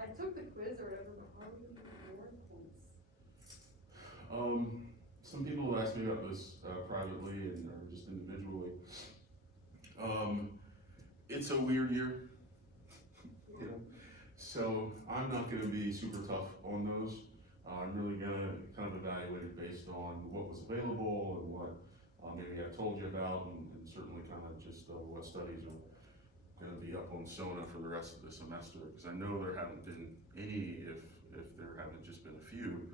I took the quiz or whatever, but how do you get more points? Some people have asked me about this privately and or just individually. It's a weird year, you know? So I'm not gonna be super tough on those. I'm really gonna kind of evaluate it based on what was available and what maybe I told you about, and certainly kind of just what studies are gonna be up on SONA for the rest of the semester, because I know there haven't been any, if there haven't just been a few.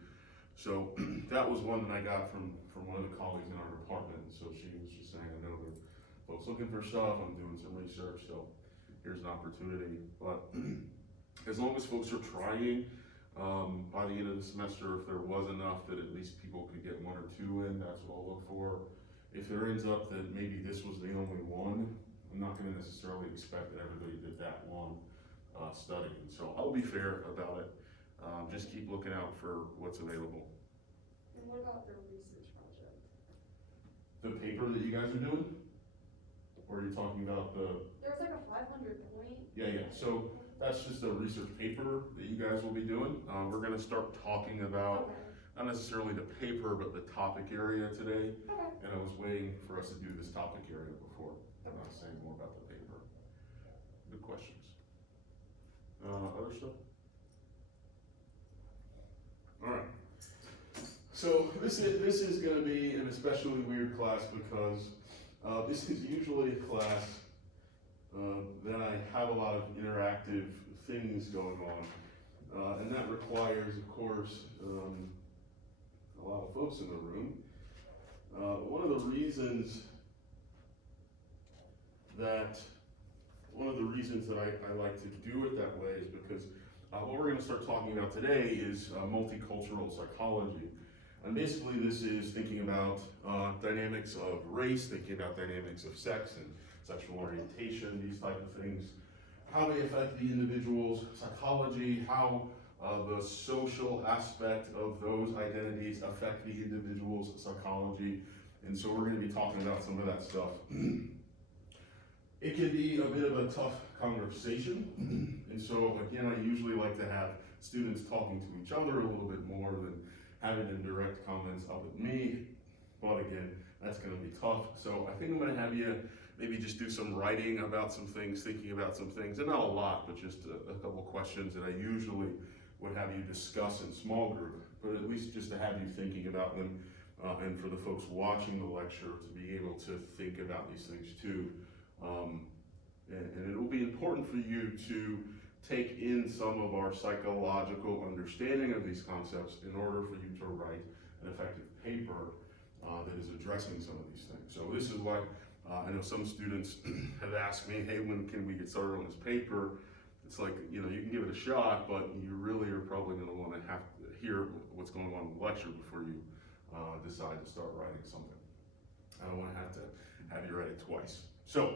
So that was one that I got from one of the colleagues in our department. So she was just saying, I know there are folks looking for stuff, I'm doing some research, so here's an opportunity. But as long as folks are trying, by the end of the semester, if there was enough that at least people could get 1 or 2 in, that's what I'll look for. If there ends up that maybe this was the only one, I'm not gonna necessarily expect that everybody did that one study. And so I'll be fair about it. Just keep looking out for what's available. And what about the research project? The paper that you guys are doing? Or are you talking about the? There was like a 500 point. Yeah, so that's just a research paper that you guys will be doing. We're gonna start talking about, not necessarily the paper, but the topic area today. Okay. And I was waiting for us to do this topic area before saying more about the paper. Good questions. Other stuff? All right. So this is going to be an especially weird class because this is usually a class that I have a lot of interactive things going on, and that requires, of course, a lot of folks in the room. One of the reasons that I like to do it that way is because what we're going to start talking about today is multicultural psychology. And basically this is thinking about dynamics of race, thinking about dynamics of sex and sexual orientation, these type of things, how they affect the individual's psychology, how the social aspect of those identities affect the individual's psychology. And so we're going to be talking about some of that stuff. It can be a bit of a tough conversation, and so again, I usually like to have students talking to each other a little bit more than having them direct comments up at me, but again, that's gonna be tough. So I think I'm gonna have you maybe just do some writing about some things, thinking about some things, and not a lot, but just a couple questions that I usually would have you discuss in small group, but at least just to have you thinking about them, and for the folks watching the lecture to be able to think about these things too. And it will be important for you to take in some of our psychological understanding of these concepts in order for you to write an effective paper that is addressing some of these things. So this is why I know some students have asked me, hey, when can we get started on this paper? It's like, you know, you can give it a shot, but you really are probably going to want to have to hear what's going on in the lecture before you decide to start writing something. I don't want to have you write it twice. So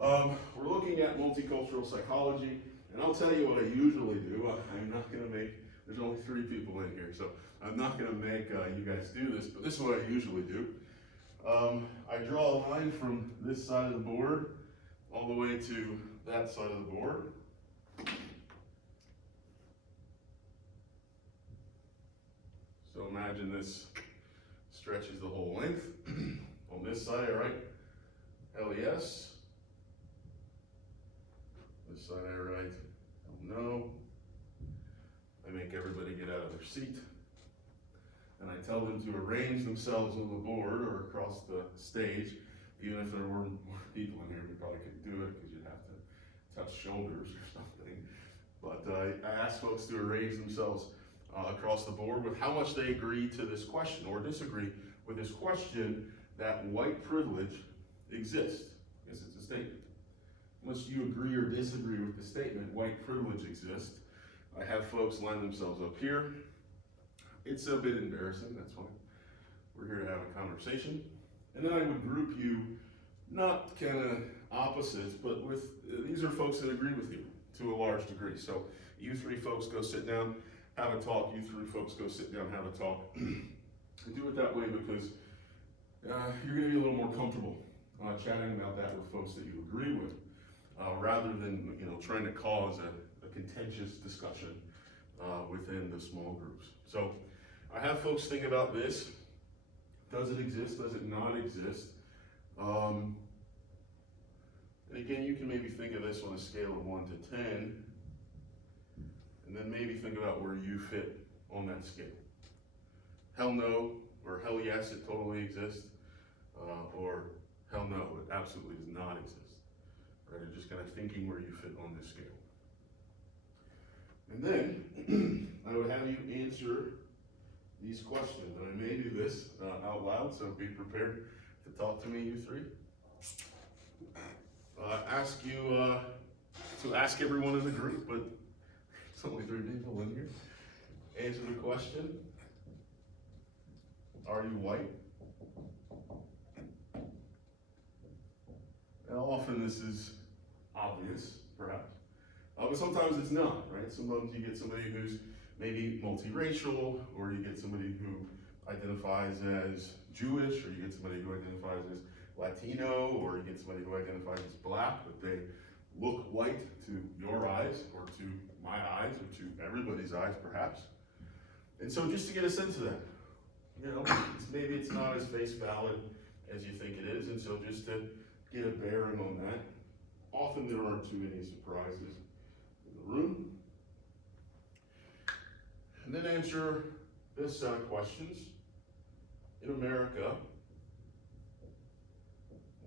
we're looking at multicultural psychology, and I'll tell you what I usually do. I'm not going to make, there's only 3 people in here, so I'm not going to make you guys do this, but this is what I usually do. I draw a line from this side of the board all the way to that side of the board. So imagine this stretches the whole length. On this side, I write LES. This side I write no. I make everybody get out of their seat. And I tell them to arrange themselves on the board or across the stage. Even if there were more people in here, we probably couldn't do it because you'd have to touch shoulders or something. But I ask folks to arrange themselves across the board with how much they agree to this question or disagree with this question that white privilege exists. Because it's a statement. Unless you agree or disagree with the statement, white privilege exists. I have folks line themselves up here. It's a bit embarrassing, that's fine. We're here to have a conversation. And then I would group you, not kind of opposites, but with, these are folks that agree with you to a large degree. So you 3 folks go sit down, have a talk. You 3 folks go sit down, have a talk. And do it that way because you're gonna be a little more comfortable chatting about that with folks that you agree with, rather than, you know, trying to cause a contentious discussion within the small groups. So I have folks think about this. Does it exist? Does it not exist? And again, you can maybe think of this on a scale of 1 to 10, and then maybe think about where you fit on that scale. Hell no, or hell yes, it totally exists, or hell no, it absolutely does not exist. Right? And just kind of thinking where you fit on this scale. And then I would have you answer these questions, and I may do this out loud, so be prepared to talk to me, you three. Ask everyone in the group, but it's only 3 people in here. Answer the question: are you white? Now, often this is obvious, perhaps, but sometimes it's not, right? Sometimes you get somebody who's maybe multiracial, or you get somebody who identifies as Jewish, or you get somebody who identifies as Latino, or you get somebody who identifies as black, but they look white to your eyes, or to my eyes, or to everybody's eyes, perhaps. And so just to get a sense of that, you know, maybe it's not as face valid as you think it is, and so just to get a bearing on that. Often there aren't too many surprises in the room. And then answer this set of questions. In America,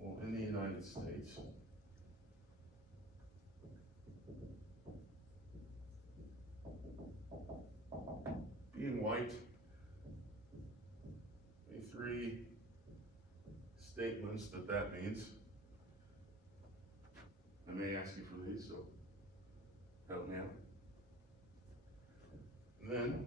well, in the United States, being white, 3 statements that means. I may ask you for these, so help me out. And then,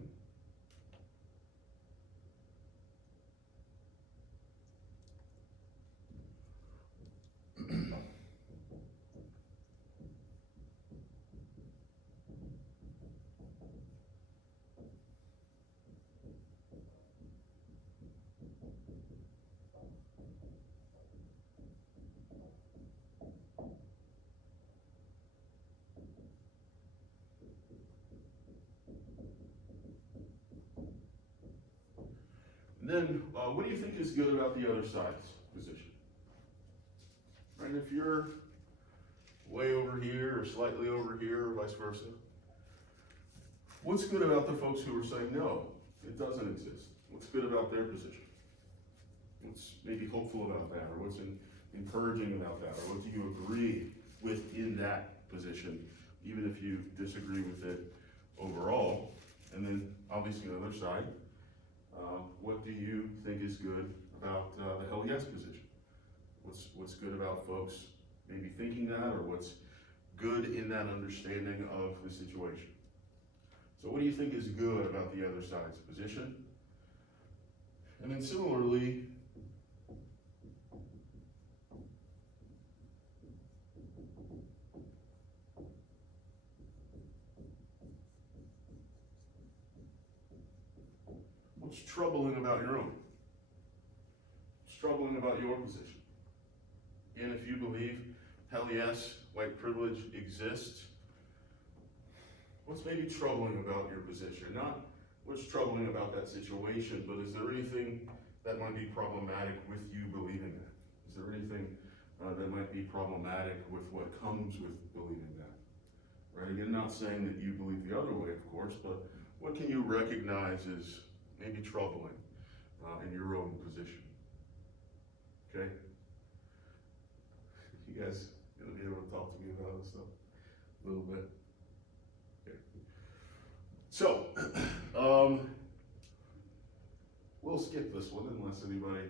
what do you think is good about the other side's position? Right, if you're way over here or slightly over here or vice versa, what's good about the folks who are saying no, it doesn't exist? What's good about their position? What's maybe hopeful about that, or what's encouraging about that, or what do you agree with in that position, even if you disagree with it overall? And then obviously on the other side, what do you think is good about the hell yes position? What's good about folks maybe thinking that, or what's good in that understanding of the situation? So what do you think is good about the other side's position? And then similarly, what's troubling about your own? What's troubling about your position? And if you believe, hell yes, white privilege exists, what's maybe troubling about your position? Not what's troubling about that situation, but is there anything that might be problematic with you believing that? Is there anything that might be problematic with what comes with believing that? Right, again, not saying that you believe the other way, of course, but what can you recognize as maybe troubling in your own position? Okay? You guys gonna be able to talk to me about this stuff a little bit? Okay. So, we'll skip this one unless anybody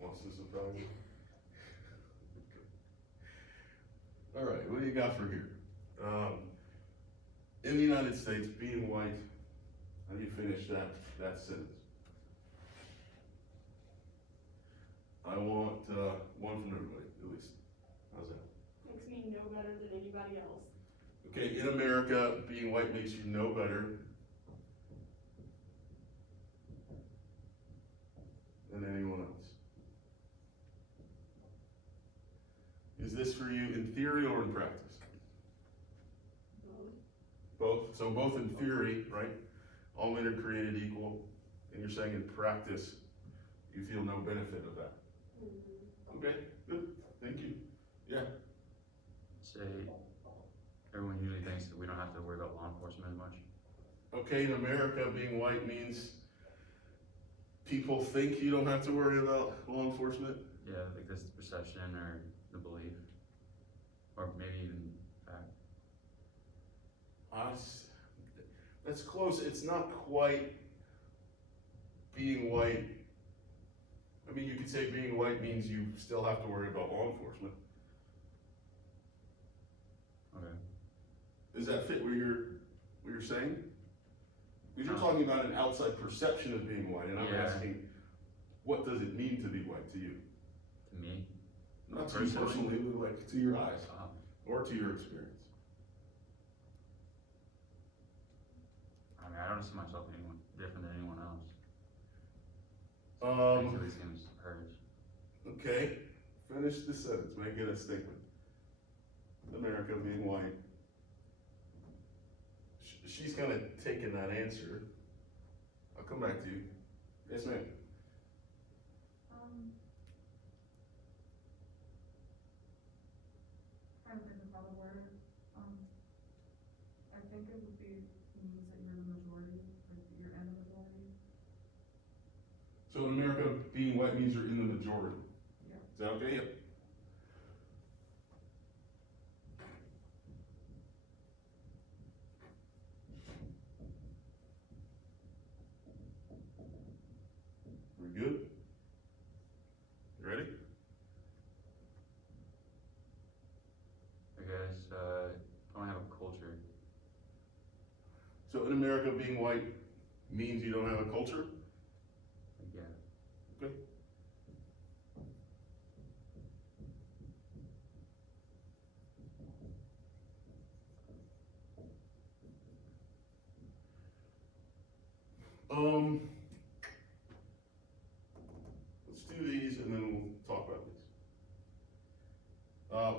wants to surprise me. All right, what do you got for here? In the United States, being white, how do you finish that sentence? I want one from everybody, at least. How's that? Makes me no better than anybody else. Okay, in America, being white makes you no better than anyone else. Is this for you in theory or in practice? So both in theory, right, all men are created equal, and you're saying in practice, you feel no benefit of that. Okay, good, thank you. Yeah, Say, everyone usually thinks that we don't have to worry about law enforcement as much. okay, in America, being white means people think you don't have to worry about law enforcement. Yeah, like this perception or the belief, or maybe even fact. That's close, it's not quite being white. I mean, you could say being white means you still have to worry about law enforcement. Okay. Does that fit what you're saying? Because you're talking about an outside perception of being white, and I'm Yeah. asking, what does it mean to be white to you? To me, Not to you personally, but like to your eyes, or to your experience. I mean, I don't see myself anyone different than anyone else. Usually seems hers. Okay, finish the sentence, make it a statement. America being white. She's kind of taken that answer. I'll come back to you. Yes, ma'am. Trying to think of how to word it. I think it would be, means that you're the majority, or you're in the majority. So in America, being white means you're in the majority. Yeah. Is that okay? Yep. We good? You ready? I guess, I don't have a culture. So in America, being white means you don't have a culture? Like, yeah. Okay. Let's do these and then we'll talk about these.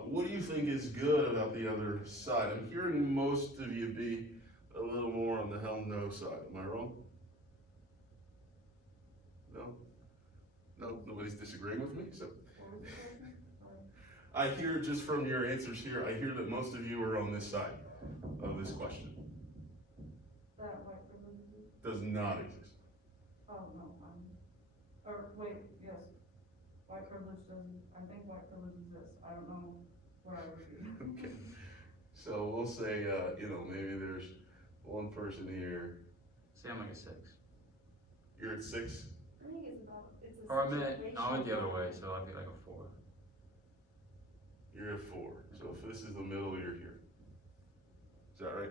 What do you think is good about the other side? I'm hearing most of you be a little more on the hell no side. Am I wrong? No? No, nobody's disagreeing with me, so. I hear just from your answers here, I hear that most of you are on this side of this question. That white privilege, Does not exist. oh, no, or wait, yes. White privilege doesn't, I think white privilege exists, I don't know where I would be. Okay. So we'll say, maybe there's one person here. Say I'm like a 6. You're at 6? I think it's a Or I went situation. the other way, so I'd be like a 4. You're at 4. So if this is the middle, you're here. Is that right?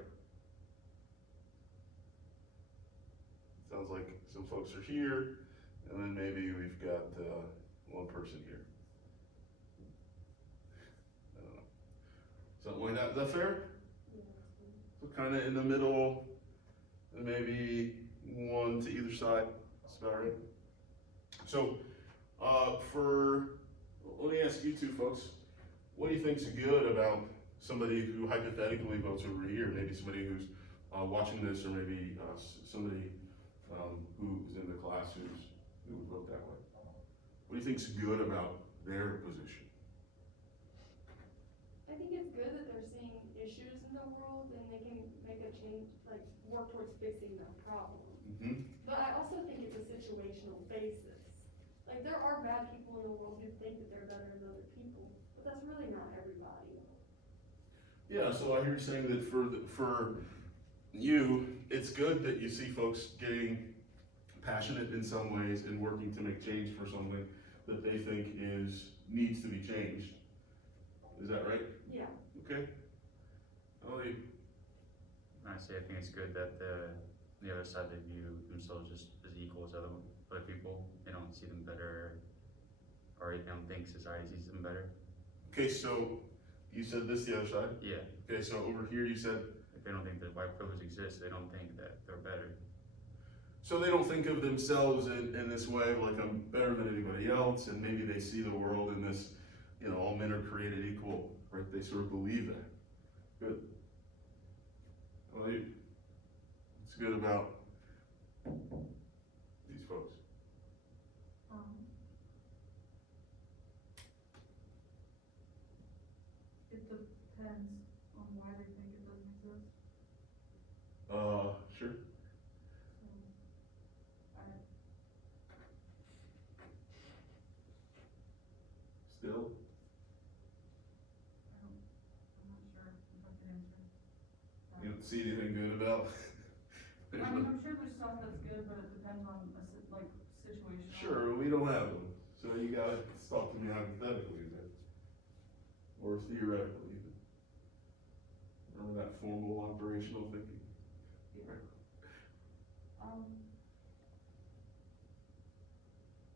Sounds like some folks are here, and then maybe we've got one person here. I don't know. Something like that. Is that fair? Yeah. So kind of in the middle, and maybe one to either side. That's about right. So, let me ask you two folks, what do you think's good about somebody who hypothetically votes over here? Maybe somebody who's watching this, or maybe somebody who's in the class who would vote that way. What do you think's good about their position? I think it's good that they're seeing issues in the world and they can make a change, like work towards fixing that problem. Mm-hmm. But I also think it's a situational basis. Like there are bad people in the world who think that they're better than other people, but that's really not everybody. Yeah, so I hear you saying that for you, it's good that you see folks getting passionate in some ways and working to make change for something that they think needs to be changed. Is that right? Yeah. Okay. Ellie. I say I think it's good that the other side, they view themselves just as equal as other people. They don't see them better, or they don't think society sees them better. Okay, so you said this the other side? Yeah. Okay, so over here you said? If they don't think that white privilege exists, they don't think that they're better. So they don't think of themselves in this way, like I'm better than anybody else, and maybe they see the world in this, all men are created equal, right? They sort of believe that. Good. How about you? good about these folks? It depends on why they think it doesn't exist, Sure. so, Still? I'm not sure if I can answer. You don't see anything good about? There's I mean, no- I'm sure there's stuff that's good, but it depends on like situation. Sure, we don't have them, so you gotta talk to me hypothetically then. Or theoretically even. Remember that formal operational thinking?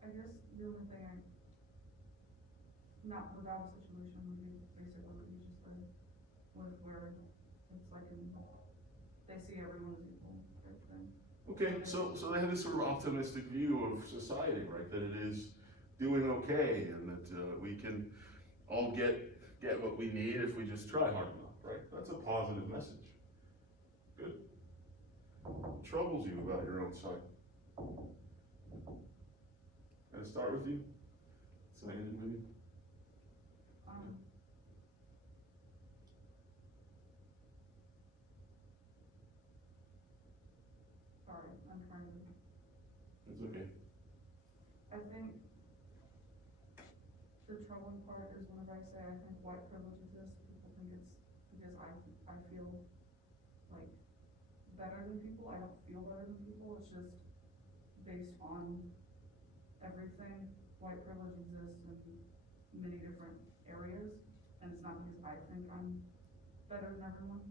I guess the only thing not without a situation would be basically what you just said, where it's like they see everyone as equal type thing. Okay, so they have this sort of optimistic view of society, right? That it is doing okay and that we can all get what we need if we just try hard enough, right? That's a positive message. Good. What troubles you about your own side? Can I start with you? Second with you? Sorry, I'm trying to. It's okay. I think the troubling part is whenever I say I think white privilege exists, people think it's because I feel like better than people. I don't feel better than people. It's just based on everything. White privilege exists in many different areas, and it's not because I think I'm better than everyone.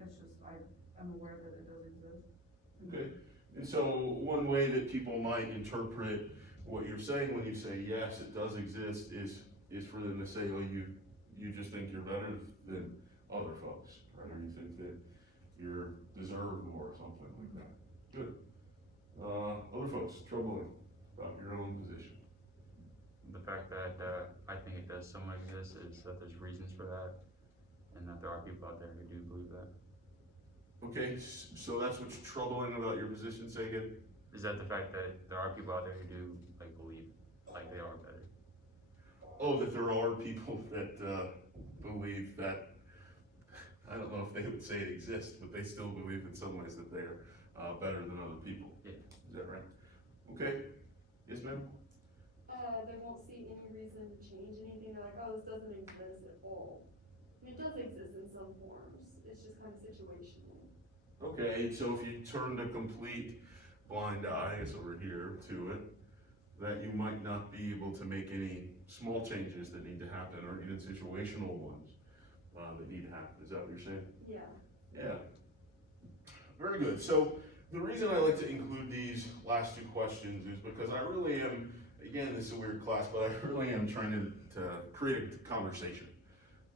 It's just I'm aware that it does exist. Okay. And so one way that people might interpret what you're saying when you say, yes, it does exist, is for them to say, oh, you just think you're better than other folks, right? Or you think that you deserve more or something like that. Good. Other folks, troubling about your own position. The fact that I think it does somewhat exist is that there's reasons for that, and that there are people out there who do believe that. Okay, so that's what's troubling about your position, say again? Is that the fact that there are people out there who do like believe like they are better? Oh, that there are people that believe that, I don't know if they would say it exists, but they still believe in some ways that they're better than other people. Yeah. Is that right? Okay. Yes, ma'am? They won't see any reason to change anything. They're like, oh, this doesn't exist at all. And it does exist in some forms. It's just kind of situational. Okay, so if you turned a complete blind eye, as over here, to it, that you might not be able to make any small changes that need to happen, or even situational ones that need to happen. Is that what you're saying? Yeah. Yeah. Very good. So the reason I like to include these last two questions is because I really am, again, this is a weird class, but I really am trying to create a conversation,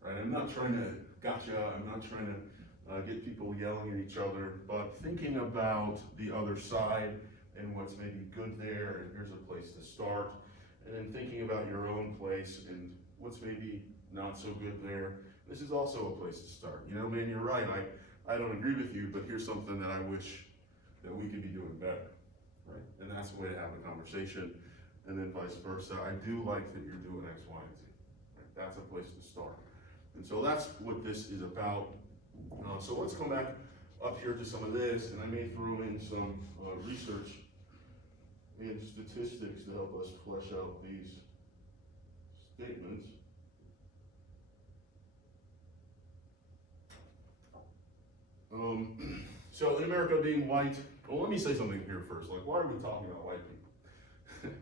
right? I'm not trying to gotcha, I'm not trying to get people yelling at each other, but thinking about the other side and what's maybe good there, and here's a place to start, and then thinking about your own place and what's maybe not so good there. This is also a place to start. You know, man, you're right, I don't agree with you, but here's something that I wish that we could be doing better, right? And that's the way to have a conversation, and then vice versa. I do like that you're doing X, Y, and Z. Right? That's a place to start. And so that's what this is about. So let's come back up here to some of this, and I may throw in some research and statistics to help us flesh out these statements. So in America being white, well, let me say something here first. Like, why are we talking about white people?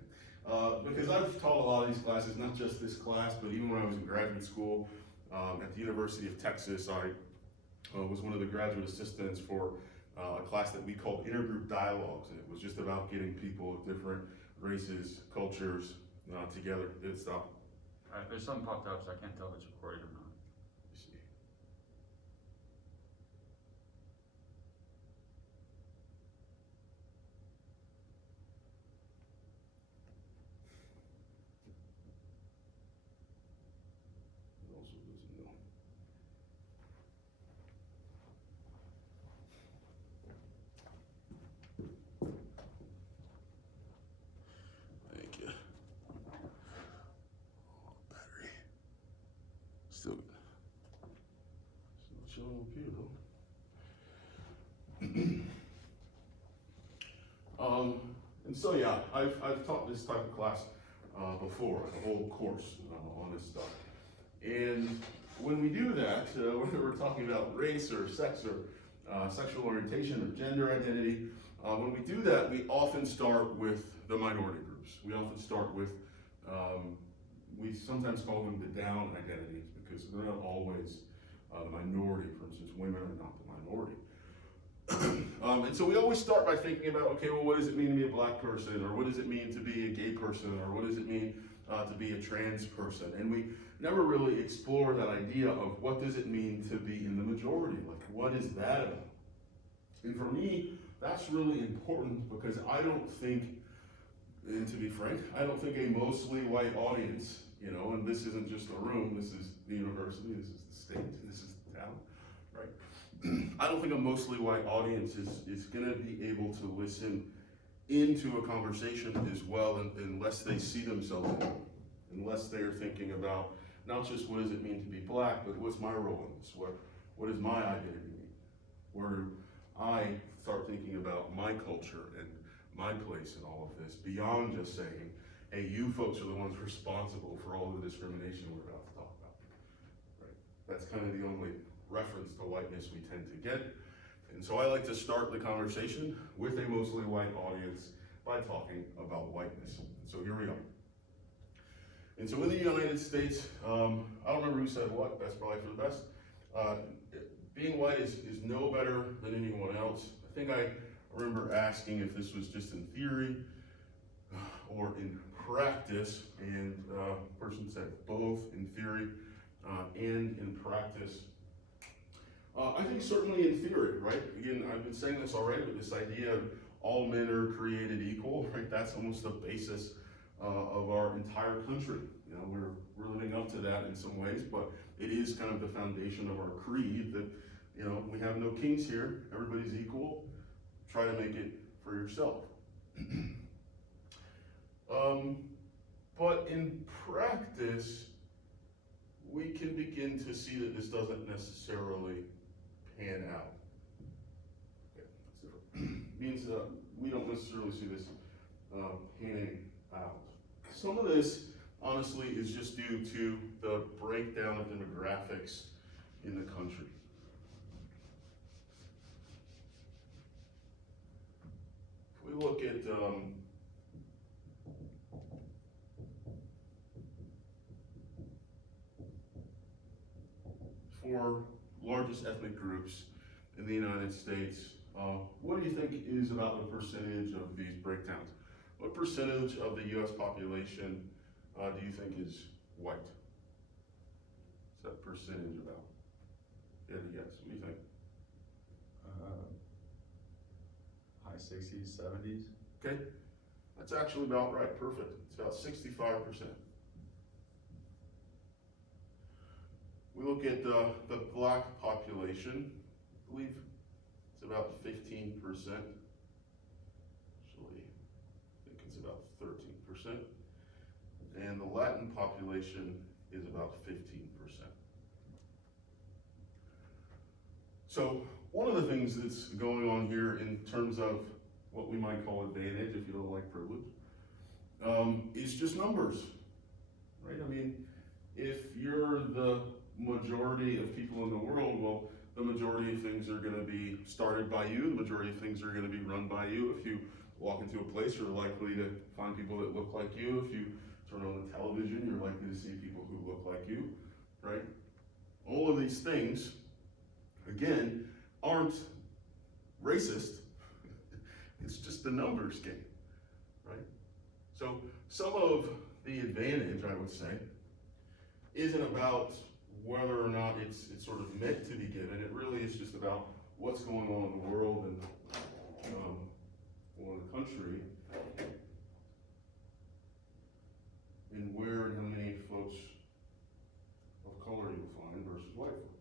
Because I've taught a lot of these classes, not just this class, but even when I was in graduate school at the University of Texas, I was one of the graduate assistants for a class that we called Intergroup Dialogues. And it was just about getting people of different races, cultures together. Did it stop? There's something popped up, so I can't tell if it's recorded or not. Let's see. It also doesn't know. own pew, and so yeah, I've taught this type of class before, a whole course on this stuff. And when we do that, whether we're talking about race or sex or sexual orientation or gender identity, when we do that, we often start with the minority groups. We often start with, we sometimes call them the down identities because they're not always the minority. For instance, women are not the minority. And so we always start by thinking about, okay, well, what does it mean to be a black person? Or what does it mean to be a gay person? Or what does it mean to be a trans person? And we never really explore that idea of what does it mean to be in the majority? Like, what is that about? And for me, that's really important because I don't think, and to be frank, I don't think a mostly white audience, you know, and this isn't just a room, this is the university, this is the state, this is the town, right? I don't think a mostly white audience is gonna be able to listen into a conversation as well unless they see themselves in it, unless they're thinking about not just what does it mean to be black, but what's my role in this? What does my identity mean? Where do I start thinking about my culture and my place in all of this beyond just saying, hey, you folks are the ones responsible for all the discrimination we're about to talk about, right? That's kind of the only reference to whiteness we tend to get. And so I like to start the conversation with a mostly white audience by talking about whiteness. So here we go. And so in the United States, I don't remember who said what, that's probably for the best. Being white is no better than anyone else. I think I remember asking if this was just in theory or in practice, and the person said both in theory and in practice. I think certainly in theory, right? Again, I've been saying this already, but this idea of all men are created equal, right? That's almost the basis of our entire country. You know, we're living up to that in some ways, but it is kind of the foundation of our creed that, you know, we have no kings here, everybody's equal, try to make it for yourself. But in practice, we can begin to see that this doesn't necessarily pan out. Okay, means we don't necessarily see this panning out. Some of this, honestly, is just due to the breakdown of demographics in the country. If we look at for largest ethnic groups in the United States, what do you think is about the percentage of these breakdowns? What percentage of the US population do you think is white? What's that percentage about? Yeah, yes, what do you think? High 60s, 70s. Okay, that's actually about right, perfect. It's about 65%. We look at the black population, I believe it's about 15%. Actually, I think it's about 13%. And the Latin population is about 15%. So one of the things that's going on here in terms of what we might call advantage, if you don't like privilege, is just numbers, right? I mean, if you're the majority of people in the world, well, the majority of things are gonna be started by you, the majority of things are gonna be run by you. If you walk into a place, you're likely to find people that look like you. If you turn on the television, you're likely to see people who look like you, right? All of these things, again, aren't racist. It's just a numbers game, right? So some of the advantage, I would say, isn't about whether or not it's sort of meant to be given. It really is just about what's going on in the world and or in the country, and where and how many folks of color you'll find versus white folks.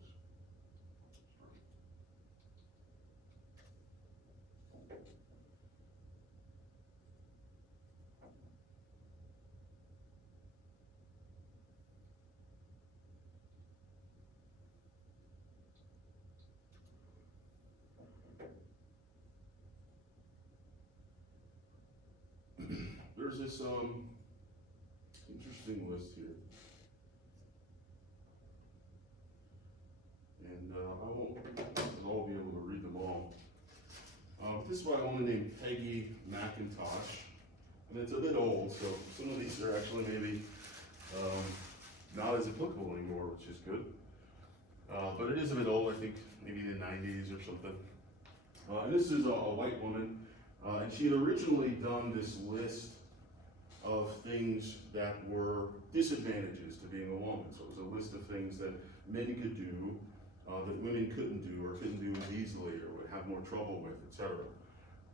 this interesting list here. And I won't all be able to read them all. This is by a woman named Peggy McIntosh. And it's a bit old, so some of these are actually maybe not as applicable anymore, which is good. But it is a bit old, I think maybe the 90s or something. And this is a white woman, and she had originally done this list of things that were disadvantages to being a woman. So it was a list of things that men could do that women couldn't do or couldn't do as easily or would have more trouble with, etc.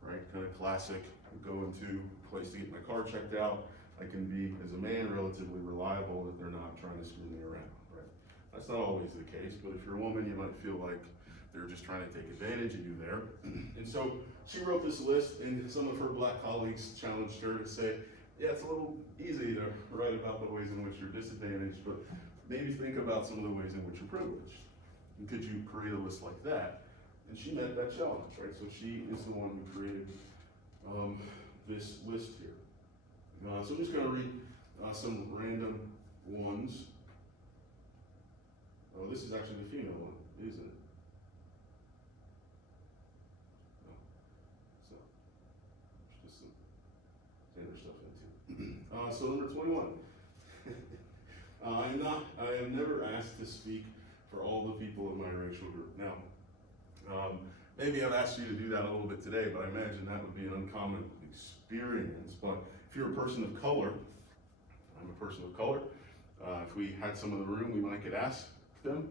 Right? Kind of classic. Go into a place to get my car checked out. I can be, as a man, relatively reliable that they're not trying to screw me around. Right? That's not always the case, but if you're a woman, you might feel like they're just trying to take advantage of you there. And so she wrote this list, and some of her black colleagues challenged her to say, yeah, it's a little easy to write about the ways in which you're disadvantaged, but maybe think about some of the ways in which you're privileged. And could you create a list like that? And she met that challenge, right? So she is the one who created this list here. So I'm just going to read some random ones. Oh, this is actually the female one, isn't it? No. So, there's just some gender stuff in it too. So number 21. I am never asked to speak for all the people in my racial group. Now, maybe I've asked you to do that a little bit today, but I imagine that would be an uncommon experience. But if you're a person of color, I'm a person of color. If we had some in the room, we might get asked them.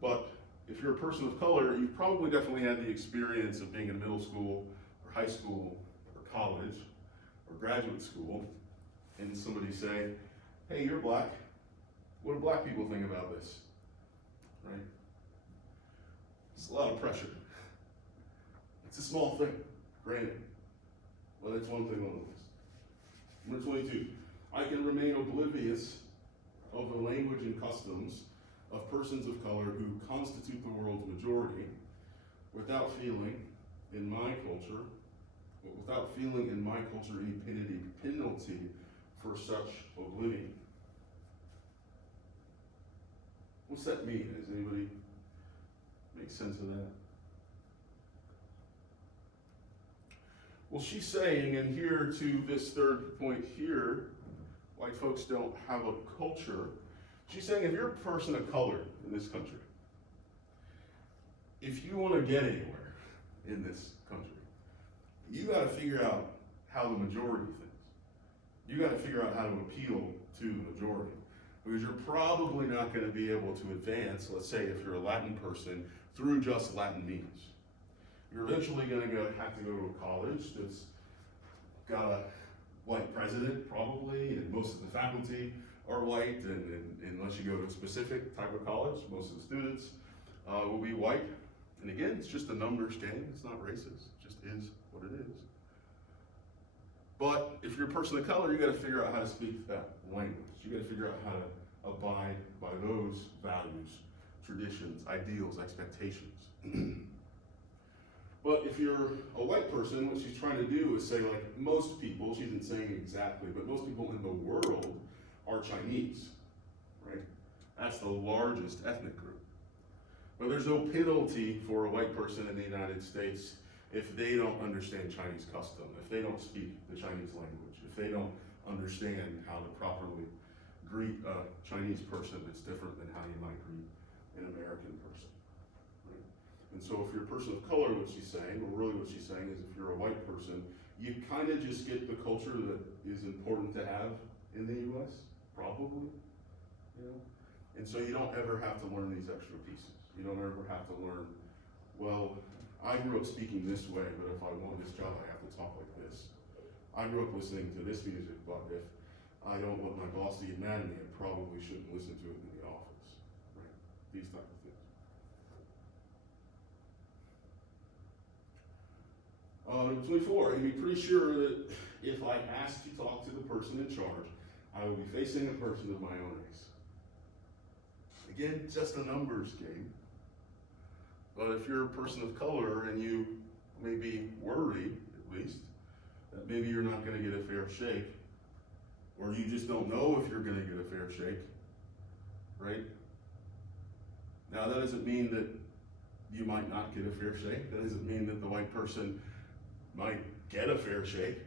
But if you're a person of color, you've probably definitely had the experience of being in middle school or high school or college or graduate school, and somebody say, hey, you're black. What do black people think about this? Right? It's a lot of pressure. It's a small thing, granted. Well, it's one thing on the list. Number 22, I can remain oblivious of the language and customs of persons of color who constitute the world's majority without feeling in my culture any penalty for such oblivion. What's that mean? Does anybody make sense of that? Well, she's saying, and here to this third point here, white folks don't have a culture. She's saying if you're a person of color in this country, if you want to get anywhere in this country, you got to figure out how the majority thinks. You got to figure out how to appeal to the majority. Because you're probably not going to be able to advance, let's say if you're a Latin person, through just Latin means. You're eventually going to have to go to a college that's got a white president, probably, and most of the faculty are white, and unless you go to a specific type of college, most of the students will be white. And again, it's just a numbers game, it's not racist, it just is what it is. But if you're a person of color, you got to figure out how to speak that language. You got to figure out how to abide by those values, traditions, ideals, expectations. But if you're a white person, what she's trying to do is say, like, most people, she isn't saying exactly, but most people in the world are Chinese, right? That's the largest ethnic group. But there's no penalty for a white person in the United States if they don't understand Chinese custom, if they don't speak the Chinese language, if they don't understand how to properly greet a Chinese person that's different than how you might greet an American person. Right? And so if you're a person of color, what she's saying, or really what she's saying is if you're a white person, you kind of just get the culture that is important to have in the US, probably, you know? And so you don't ever have to learn these extra pieces. You don't ever have to learn, well, I grew up speaking this way, but if I want this job, I have to talk like this. I grew up listening to this music, but if I don't want my boss to get mad at me, I probably shouldn't listen to it in the office, right? These type of things. Number 24, I can be pretty sure that if I ask to talk to the person in charge, I will be facing a person of my own race. Again, just a numbers game. But if you're a person of color and you may be worried, at least, that maybe you're not going to get a fair shake or you just don't know if you're gonna get a fair shake, right? Now, that doesn't mean that you might not get a fair shake. That doesn't mean that the white person might get a fair shake.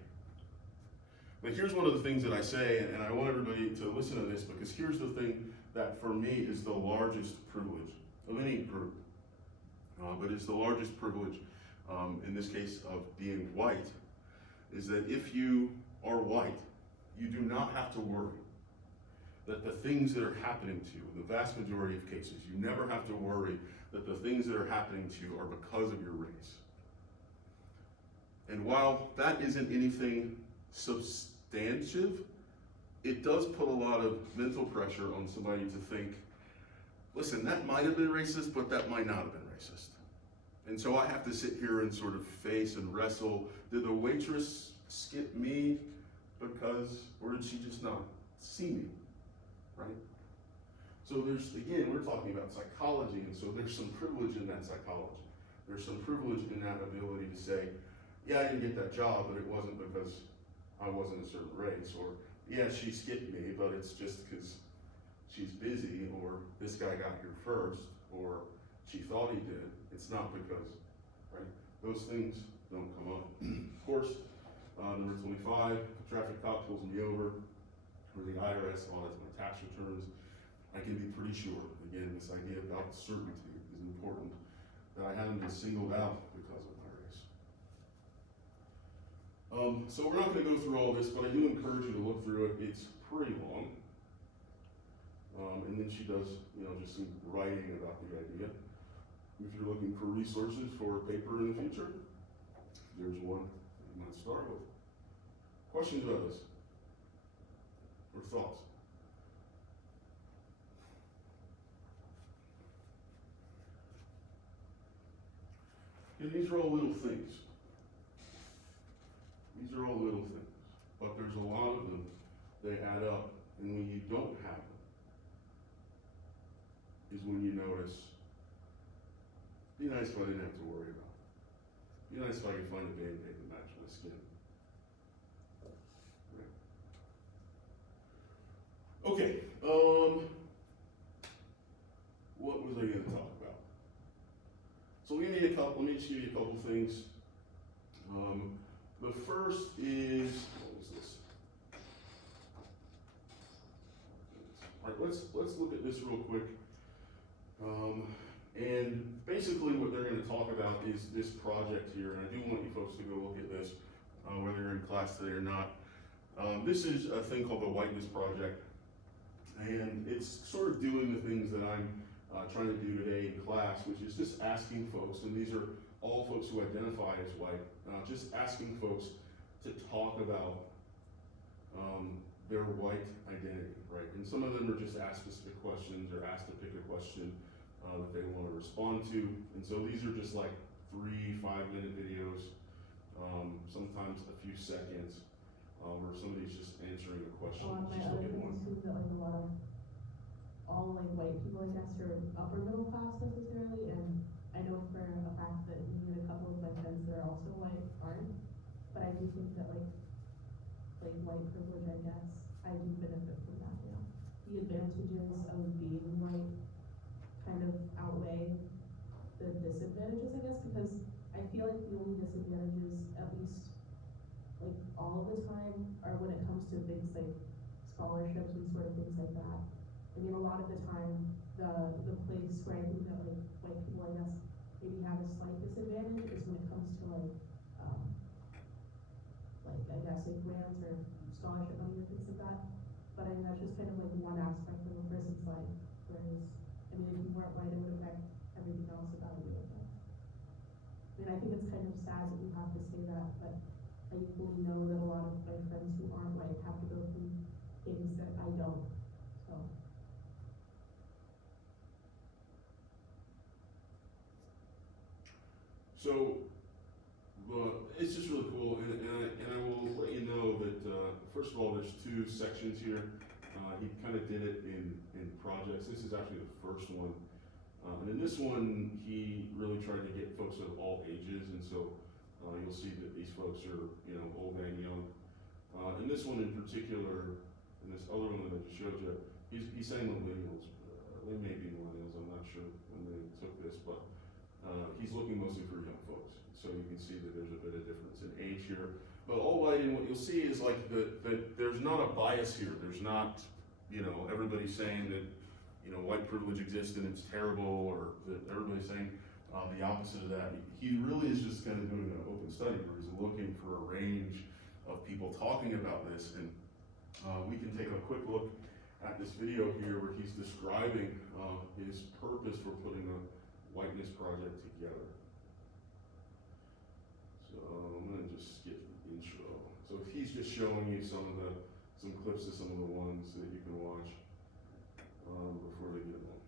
But here's one of the things that I say, and I want everybody to listen to this, because here's the thing that for me is the largest privilege of any group. But it's the largest privilege, in this case of being white, is that if you are white, you do not have to worry that the things that are happening to you, in the vast majority of cases, you never have to worry that the things that are happening to you are because of your race. And while that isn't anything substantive, it does put a lot of mental pressure on somebody to think, listen, that might have been racist, but that might not have been racist. And so I have to sit here and sort of face and wrestle. Did the waitress skip me because, or did she just not see me, right? So there's, again, we're talking about psychology, and so there's some privilege in that psychology. There's some privilege in that ability to say, yeah, I didn't get that job, but it wasn't because I wasn't a certain race, or yeah, she skipped me, but it's just because she's busy, or this guy got here first, or she thought he did. It's not because, right? Those things don't come up. Of course, number 25, traffic cop pulls me over, or the IRS audits my tax returns. I can be pretty sure, again, this idea about certainty is important, that I haven't been singled out because of my race. So we're not going to go through all this, but I do encourage you to look through it. It's pretty long. And then she does, just some writing about the idea. If you're looking for resources for paper in the future, there's one you might start with. Questions about this? Or thoughts? And these are all little things. These are all little things. But there's a lot of them. They add up. And when you don't have them, is when you notice, be nice if I didn't have to worry about it. Be nice if I could find a Band-Aid to match my skin. Right. Okay, what was I gonna talk about? So let me just give you a couple things. The first is, what was this? All right, let's look at this real quick. And basically what they're going to talk about is this project here, and I do want you folks to go look at this, whether you're in class today or not. This is a thing called the Whiteness Project, and it's sort of doing the things that I'm trying to do today in class, which is just asking folks, and these are all folks who identify as white, just asking folks to talk about their white identity, right? And some of them are just asked specific questions or asked to pick a question that they want to respond to. And so these are just like 3-5-minute videos, sometimes a few seconds, where somebody's just answering a question. My Just other look at thing one. is too, that like a lot of, all like white people, I guess, are upper middle class necessarily, and I know for a fact that me and a couple of my friends that are also white aren't, but I do think that like white privilege, I guess, I do benefit from that, The advantages of being white kind of outweigh the disadvantages, I guess, because I feel like the only disadvantages, at least like all of the time, are when it comes to things like scholarships and sort of things like that. I mean, a lot of the time, the place where I think that like white people, I guess, maybe have a slight disadvantage is when it comes to I guess like grants or scholarship money or things like that. But I mean, that's just kind of like one aspect of a person's life. Whereas, I mean, if you weren't white, it would affect everything else about you, I guess. I mean, I think it's kind of sad that you have to say that, but I equally know that a lot of my friends who aren't white have to go through things that I don't, so. So, it's just really cool, and I will let you know that, first of all, there's 2 sections here. He kind of did it in projects. This is actually the first one. And in this one, he really tried to get folks of all ages, and so you'll see that these folks are, old and young. In this one in particular, And this other one that I just showed you, he's saying millennials. They may be millennials, I'm not sure when they took this, but he's looking mostly for young folks. So you can see that there's a bit of difference in age here. But all white, and what you'll see is like that there's not a bias here. There's not, everybody saying that, white privilege exists and it's terrible, or that everybody's saying the opposite of that. He really is just kind of doing an open study where he's looking for a range of people talking about this. And we can take a quick look at this video here where he's describing his purpose for putting a Whiteness project together. So I'm gonna just skip the intro. So he's just showing you some clips of some of the ones that you can watch before they get on.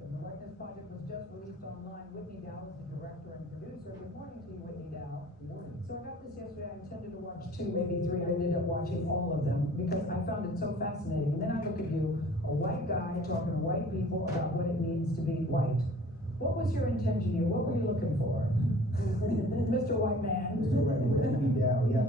So the Whiteness Project was just released online. Whitney Dow is the director and producer. Good morning to you, Whitney Dow. Good morning. So I got this yesterday. I intended to watch 2, maybe 3. I ended up watching all of them because I found it so fascinating. And then I look at you, a white guy talking to white people about what it means to be white. What was your intention here? What were you looking for? Mr. White Man. Mr. Whitney Dow, yeah.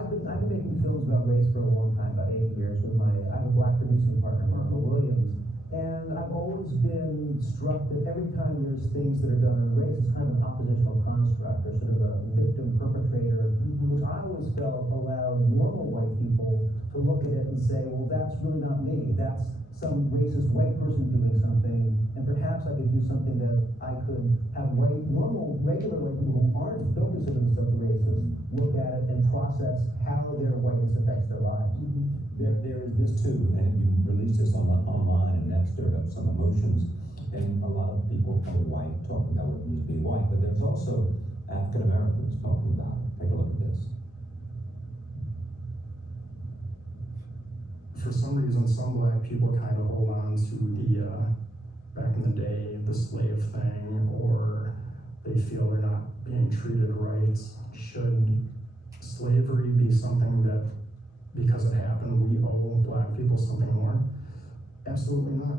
I've been making films about race for a long time, about 8 years with I have a black producing partner, Marco Williams, and I've always been struck that every time there's things that are done on race, it's kind of an oppositional construct, or sort of a victim-perpetrator, which I always felt allowed normal white people to look at it and say, well, that's really not me. That's some racist white person doing something, and perhaps I could do something that I could have normal, regular white people who aren't don't consider themselves racist, look at it and process how their whiteness affects their lives. There is this too, and you released this online, and that stirred up some emotions. And a lot of people who are white talking about what it means to be white, but there's also African Americans talking about it. Take a look at this. For some reason, some black people kind of hold on to the, back in the day, the slave thing, or they feel they're not being treated right. Should slavery be something that, because it happened, we owe black people something more? Absolutely not.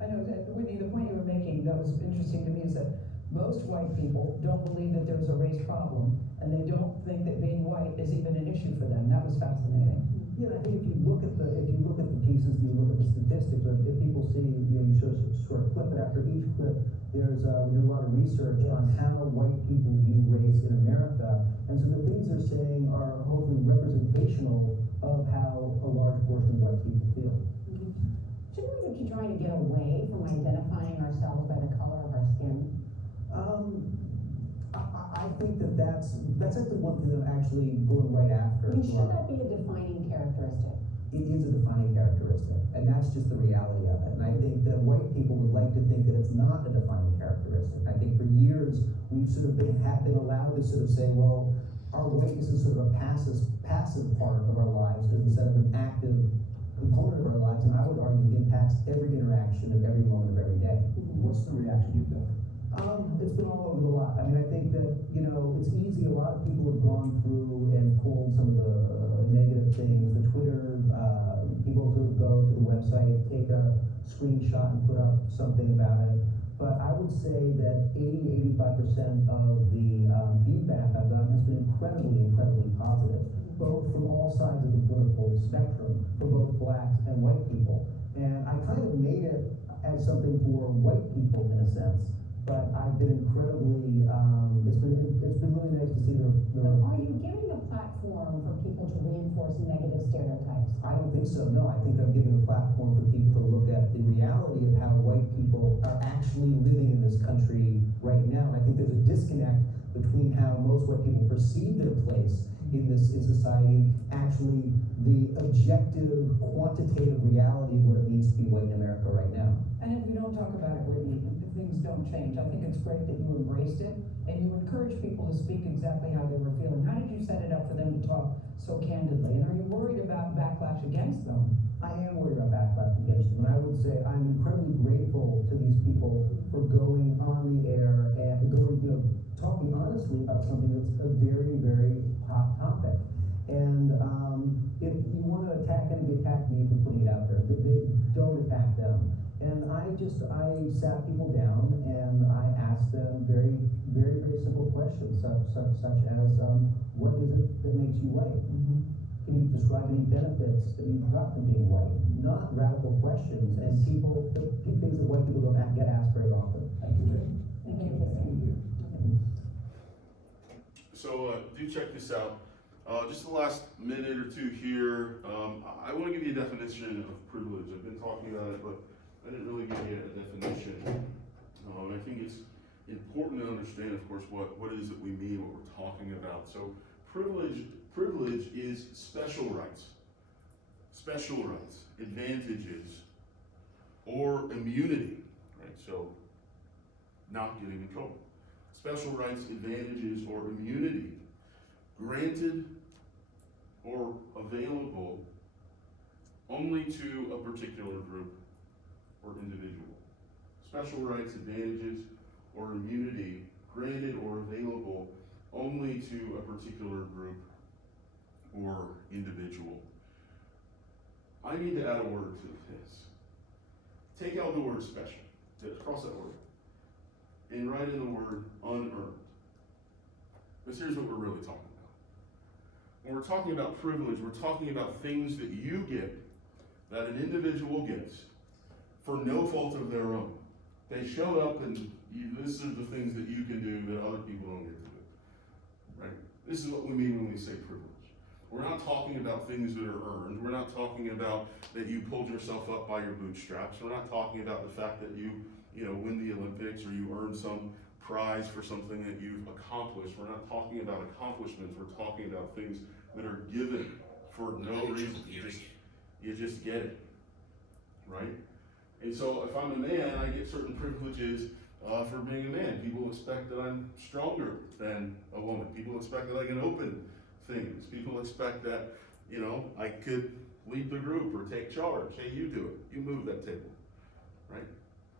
I know that, Whitney, the point you were making that was interesting to me is that most white people don't believe that there's a race problem, and they don't think that being white is even an issue for them. That was fascinating. Yeah, I think if you look at the pieces, you look at the statistics, if people see, you sort of clip it after each clip, we did a lot of research on how white people view race in America, and so the things they're saying are hopefully representational of how a large portion of white people feel. Shouldn't we be trying to get away from identifying ourselves by the color of our skin? I think that's actually one thing that I'm actually going right after. I mean, should that be a defining characteristic? It is a defining characteristic, and that's just the reality of it. And I think that white people would like to think that it's not a defining characteristic. I think for years we've sort of been allowed to sort of say, well, our whiteness is sort of a passive part of our lives instead of an active component of our lives, and I would argue impacts every interaction of every moment of every day. What's the reaction you've got? It's been all over the lot. I mean, I think that, it's easy. A lot of people have gone through and pulled some of the negative things, the Twitter, people who go to the website, take a screenshot and put up something about it. But I would say that 80 to 85% of the feedback I've gotten has been incredibly, incredibly positive, both from all sides of the political spectrum, for both blacks and white people. And I kind of made it as something for white people in a sense. But I've been incredibly, it's been really nice to see the Are you giving a platform for people to reinforce negative stereotypes? I don't think so, no. I think I'm giving a platform for people to look at the reality of how white people are actually living in this country right now. And I think there's a disconnect between how most white people perceive their place in society, actually the objective, quantitative reality of what it means to be white in America right now. And if we don't talk about it, Whitney, if things don't change, I think it's great that you embraced it and you encouraged people to speak exactly how they were feeling. How did you set it up for them to talk so candidly? And are you worried about backlash against them? I am worried about backlash against them, and I would say I'm incredibly grateful to these people for going on the air and talking honestly about something that's a very, very hot topic. And if you want to attack anybody, attack me for putting it out there. They don't attack them. And I sat people down and I asked them very, very, very simple questions, such as, what is it that makes you white? Can you describe any benefits that you got from being white? Not radical questions and things that white people don't get asked very often. Thank you, Jay. Thank you. So do check this out. Just the last minute or two here, I want to give you a definition of privilege. I've been talking about it, but I didn't really give you a definition. And I think it's important to understand, of course, what it is that we mean, what we're talking about. So privilege is special rights, advantages, or immunity, right? So not getting in trouble. Special rights, advantages, or immunity granted or available only to a particular group or individual. Special rights, advantages, or immunity granted or available only to a particular group or individual. I need to add a word to this. Take out the word special, cross that word, and write in the word unearned. Because here's what we're really talking about. When we're talking about privilege, we're talking about things that you get, that an individual gets, for no fault of their own. They showed up and this are the things that you can do that other people don't get to do, right? This is what we mean when we say privilege. We're not talking about things that are earned. We're not talking about that you pulled yourself up by your bootstraps. We're not talking about the fact that you win the Olympics or you earn some prize for something that you've accomplished. We're not talking about accomplishments. We're talking about things that are given for no reason. You just get it, right? And so if I'm a man, I get certain privileges for being a man. People expect that I'm stronger than a woman. People expect that I can open things. People expect that, I could lead the group or take charge. Hey, you do it. You move that table, right?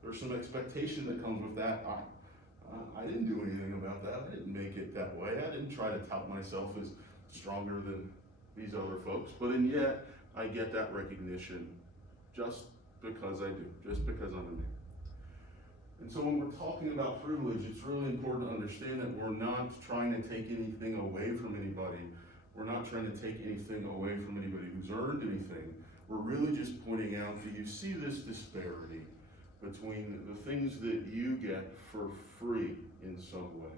There's some expectation that comes with that. I didn't do anything about that. I didn't make it that way. I didn't try to tout myself as stronger than these other folks. But and yet, I get that recognition just because I do, just because I'm a man. And so when we're talking about privilege, it's really important to understand that we're not trying to take anything away from anybody. We're not trying to take anything away from anybody who's earned anything. We're really just pointing out that you see this disparity between the things that you get for free in some way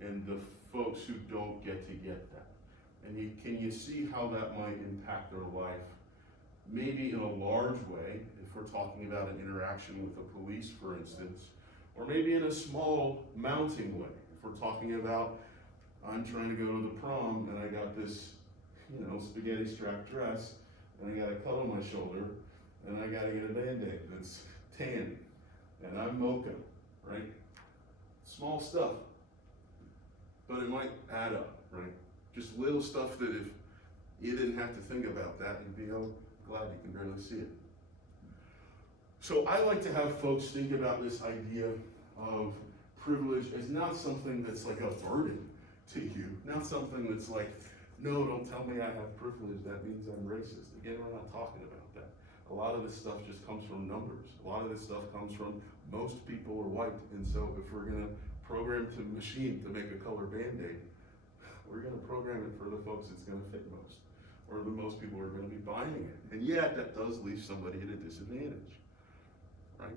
and the folks who don't get to get that. And can you see how that might impact their life? Maybe in a large way, if we're talking about an interaction with the police, for instance, or maybe in a small mounting way. If we're talking about, I'm trying to go to the prom and I got this, spaghetti strap dress and I got a cut on my shoulder and I gotta get a Band-Aid that's tan and I'm mocha, right? Small stuff, but it might add up, right? Just little stuff that if you didn't have to think about that, you'd be, glad you can barely see it. So I like to have folks think about this idea of privilege as not something that's like a burden to you, not something that's like, no, don't tell me I have privilege, that means I'm racist. Again, we're not talking about that. A lot of this stuff just comes from numbers. A lot of this stuff comes from most people are white, and so if we're gonna program to machine to make a color Band-Aid, we're gonna program it for the folks it's gonna fit most, or the most people are gonna be buying it. And yet, that does leave somebody at a disadvantage, right?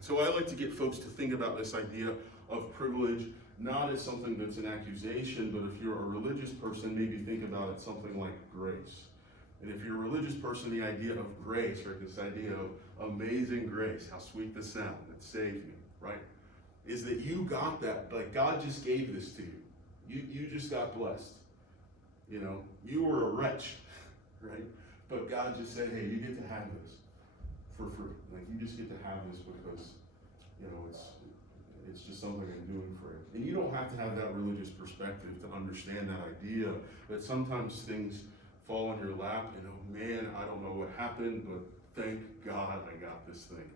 So I like to get folks to think about this idea of privilege not as something that's an accusation, but if you're a religious person, maybe think about it something like grace. And if you're a religious person, the idea of grace, right, this idea of amazing grace, how sweet the sound that saved me, right, is that you got that, like God just gave this to you. You just got blessed. You were a wretch, right? But God just said, hey, you get to have this for free. Like you just get to have this because, it's just something I'm doing for it. And you don't have to have that religious perspective to understand that idea, that sometimes things fall in your lap and, oh man, I don't know what happened, but thank God I got this thing.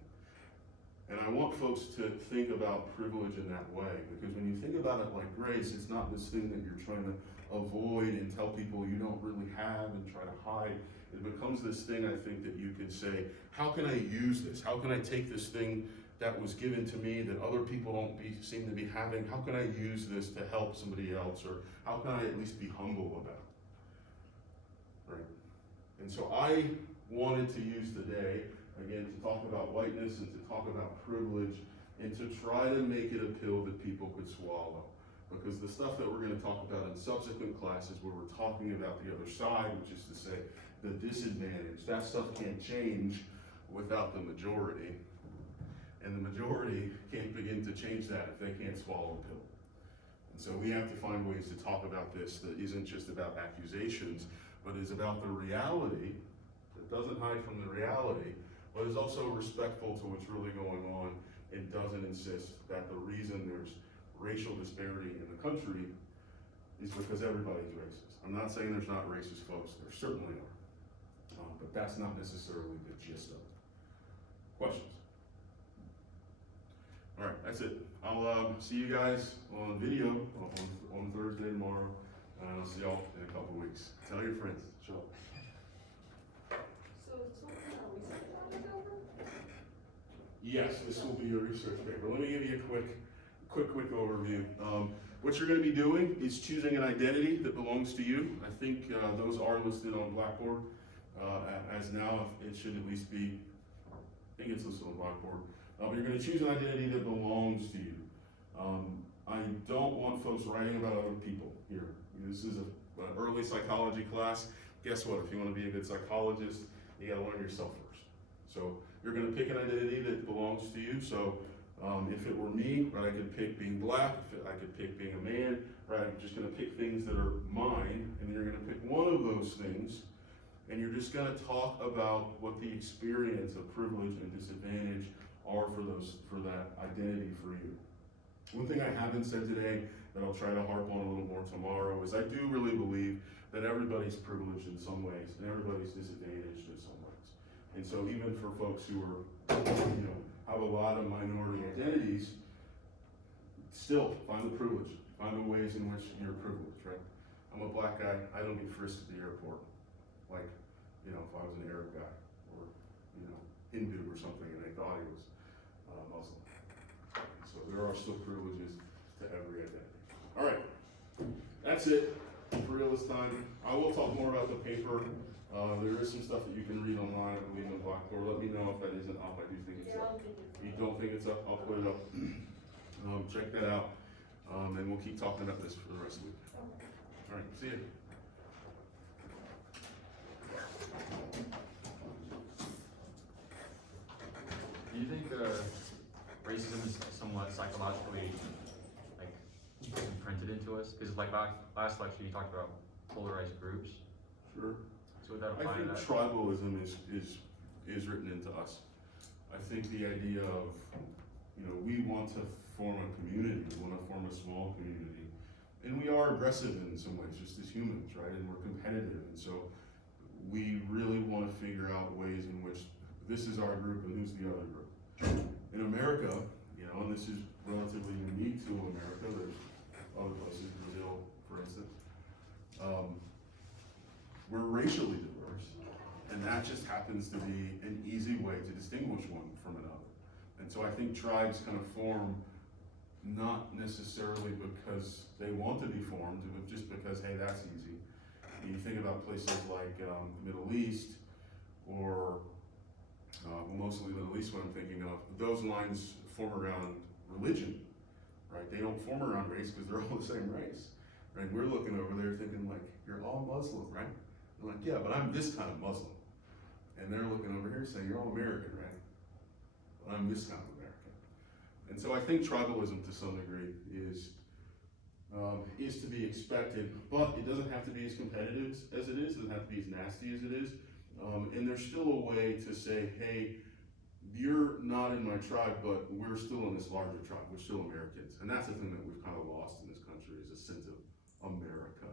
And I want folks to think about privilege in that way, because when you think about it like grace, it's not this thing that you're trying to avoid and tell people you don't really have and try to hide. It becomes this thing, I think, that you can say, how can I use this? How can I take this thing that was given to me that other people seem to be having? How can I use this to help somebody else, or how can I at least be humble about it? Right? And so I wanted to use today, again, to talk about whiteness and to talk about privilege and to try to make it a pill that people could swallow. Because the stuff that we're going to talk about in subsequent classes where we're talking about the other side, which is to say the disadvantage, that stuff can't change without the majority. And the majority can't begin to change that if they can't swallow a pill. And so we have to find ways to talk about this that isn't just about accusations, but is about the reality, that doesn't hide from the reality, but is also respectful to what's really going on and doesn't insist that the reason there's racial disparity in the country is because everybody's racist. I'm not saying there's not racist folks, there certainly are, but that's not necessarily the gist of it. Questions? All right, that's it. I'll see you guys on video on Thursday tomorrow, and I'll see y'all in a couple weeks. Tell your friends. Show up. So something that we said about over? Yes, this will be a research paper. Let me give you a quick overview. What you're going to be doing is choosing an identity that belongs to you. I think those are listed on Blackboard as now. It should at least be, I think it's listed on Blackboard. You're going to choose an identity that belongs to you. I don't want folks writing about other people here. This is an early psychology class. Guess what? If you want to be a good psychologist, you got to learn yourself first. So you're going to pick an identity that belongs to you. So if it were me, right, I could pick being black, I could pick being a man, right? I'm just going to pick things that are mine, and you're going to pick one of those things, and you're just going to talk about what the experience of privilege and disadvantage are for that identity for you. One thing I haven't said today that I'll try to harp on a little more tomorrow is I do really believe that everybody's privileged in some ways and everybody's disadvantaged in some ways. And so even for folks who are, have a lot of minority identities, still find the privilege, find the ways in which you're privileged, right? I'm a black guy, I don't get frisked at the airport, like, if I was an Arab guy or, Hindu or something and they thought he was Muslim. So there are still privileges to every identity. All right, that's it for real this time. I will talk more about the paper. There is some stuff that you can read online, I believe, on Blackboard. Let me know if that isn't up. I do think it's up. If you don't think it's up, I'll put it up. Check that out, and we'll keep talking about this for the rest of the week. All right, see you. Do you think racism is somewhat psychologically imprinted into us? Because last lecture you talked about polarized groups. Sure. So would that apply I think to that? tribalism is written into us. I think the idea of, we want to form a community, we want to form a small community. And we are aggressive in some ways, just as humans, right? And we're competitive. And so we really want to figure out ways in which this is our group and who's the other group. In America, and this is relatively unique to America, there's other places, Brazil, for instance, we're racially diverse, and that just happens to be an easy way to distinguish one from another. And so I think tribes kind of form not necessarily because they want to be formed, but just because, hey, that's easy. And you think about places like the Middle East, or mostly the Middle East, what I'm thinking of, those lines form around religion, right? They don't form around race because they're all the same race, right? We're looking over there thinking like, you're all Muslim, right? They're like, yeah, but I'm this kind of Muslim. And they're looking over here saying, you're all American, right? But I'm this kind of American. And so I think tribalism to some degree is to be expected, but it doesn't have to be as competitive as it is. It doesn't have to be as nasty as it is. And there's still a way to say, hey, you're not in my tribe, but we're still in this larger tribe. We're still Americans. And that's the thing that we've kind of lost in this country, is a sense of America.